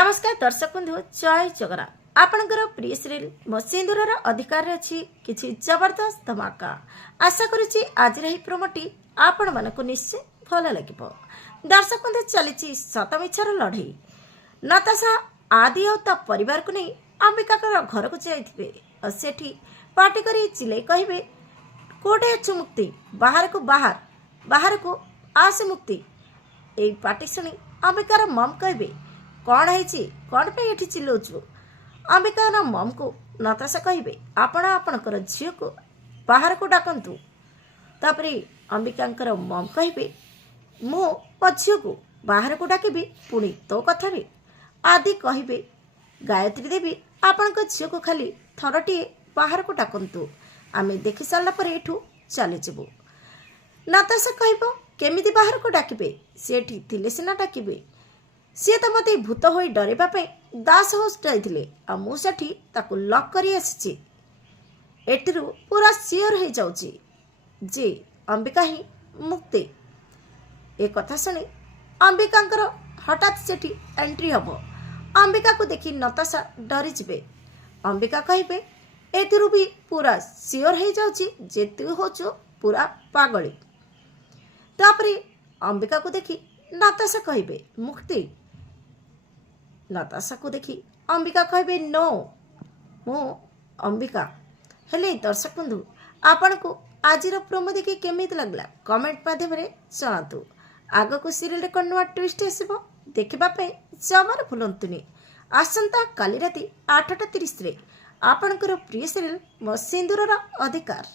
नमस्कार दर्शक बंधु जय जगन्नाथ आपणकर प्रिय सीरियल मो सिंदूर अधिकार अच्छी किसी जबरदस्त धमाका आशा करुच्ची आज प्रोमोटी आपण मानक निश्चय भल लगे। दर्शक बंधु चली सत मिछर लड़ई नताशा आदि और परिवार को नहीं अंबिका घर को जाइए सेठी पार्टी कर चिल्लाई कहे कोटे अच्छु मुक्ति बाहर को बाहर को आसे मुक्ति यही पार्टी शुणी अंबिकार मम कहे कौन है कौन पे ये चिल्लाऊँ अंबिका मम को नताशा कहे आपण आपणकर झील को बाहर को डाकतु तापर अंबिका मम कहे मो झील को बाहर को डाकबी पुणी तो कथा भी आदि कहे गायत्री देवी आपण झील को खाली थरटे बाहर को डाकतु आमे देखि सारापर एठू चलीजु। नताशा कह केमिति बाहर को डाकबे सेठी थिले सिना डाकबे सी तो मत भूत हो डरवाई दास हाउस जाइए आ मुझे ताकू लक कर एटिरू पूरा सियोर हो जाऊँगी जे अंबिका ही मुक्ति। एक कथा शुणी अंबिका हठात सेठी एंट्री हम अंबिका को देखी नताशा डरी जीवे अंबिका कहे एथिरू भी पूरा सियोर हो जाऊँगी जे तू हो पूरा पागली। तापरे अंबिका को देखी नताशा कहे मुक्ति नताशा को देखी अंबिका कहे नो मो अंबिका। हेले दर्शक बंधु आपण को आज प्रोमो देखी केमी लगला कमेंट माध्यम जनातु। आग को सीरियल कौन नुआ ट्विस्ट आसो देखापी जमार भूलुनि। आसंता काली राति 8:30 आपणकर प्रिय सीरियल मो सिंदूर अधिकार।